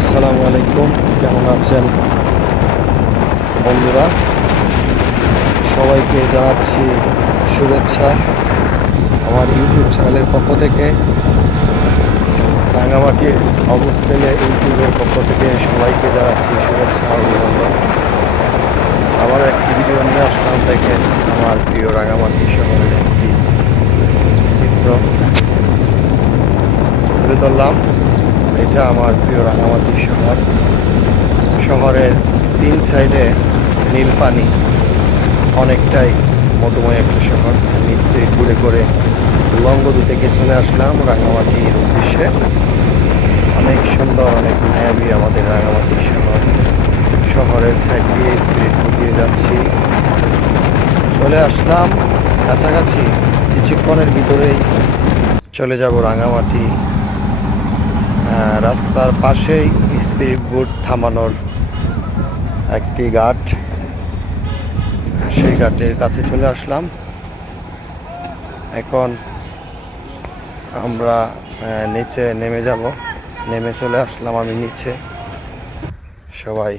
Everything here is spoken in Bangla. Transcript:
আসসালামু আলাইকুম, কেমন আছেন বন্ধুরা? সবাইকে জানাচ্ছি শুভেচ্ছা আমার ইউটিউব চ্যানেলের পক্ষ থেকে। রাঙামাটির অবস্থেলে ইউটিউবের পক্ষ থেকে সবাইকে জানাচ্ছি শুভেচ্ছা ও অভিনন্দন। আবার একটি ভিডিও নিয়ে আসলাম। দেখেন, আমার প্রিয় রাঙামাটি শহরের একটি চিত্র তুলে ধরলাম। এটা আমার প্রিয় রাঙামাটি শহরের তিন সাইডে নীল পানি, অনেকটাই মধুময় একটা শহর। আমি স্পিড ঘুরে করে লংগদু থেকে চলে আসলাম রাঙামাটির উদ্দেশ্যে। অনেক সুন্দর, অনেক মায়াবী আমাদের রাঙামাটি শহরের সাইড দিয়ে স্পিড দিয়ে যাচ্ছি। চলে আসলাম কাছাকাছি, কিছুক্ষণের ভিতরেই চলে যাব রাঙামাটি। রাস্তার পাশেই স্পিড বোট থামানোর একটি ঘাট, সেই ঘাটের কাছে চলে আসলাম। এখন আমরা নিচে নেমে যাব। নেমে চলে আসলাম আমি নিচে। সবাই